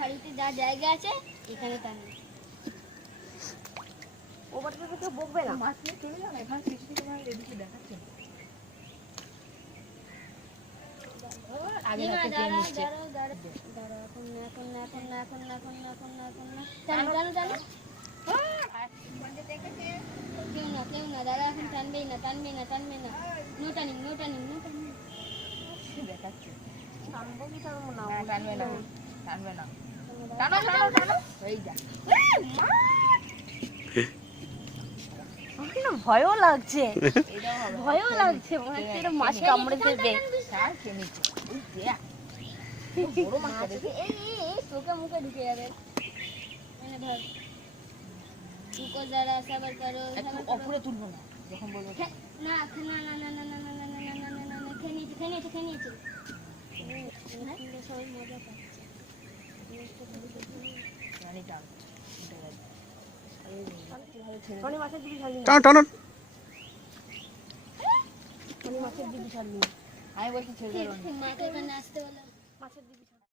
ঝাড়িতে যা জায়গা আছে এখানে টানবে। ওপর থেকে কেউ বকবে না। মাছ নিয়ে চলে যাও না, এখানে সিসি ক্যামেরা এদিকে দেখাচ্ছে। আগে হাতে দিয়ে নিচ্ছে। কেউ না দাদা এখন টানবেই না। নো টানিং। দেখাচ্ছে। টানবো কি টানবো না? হ্যাঁ, টানবে না। টানো। এই যা। আমার না ভয়ও লাগছে। এটাও হবে। ভয়ও লাগছে, মনে হচ্ছে এটা মাছ কামড়ে দেবে। হ্যাঁ, খেয়ে নিচ্ছে। ওই দেখ। বড় মাছটা দেখি। এই চোখে মুখে ঢুকে যাবে। মানে ধর रुको जरा सबर करो। একটু উপরে তুলবো না যখন বলবো। না খেয়ে নিয়েছে। সবাই মজা পাচ্ছে। রানী টান। টনি মাছের দিকে ছাড়লি না। টানো টনি মাছের দিকে ছাড়লি না। আমি বলছি ছেড়ে দেবো না। মাকে নাচতে বলো। মাছের দিকে ছাড়।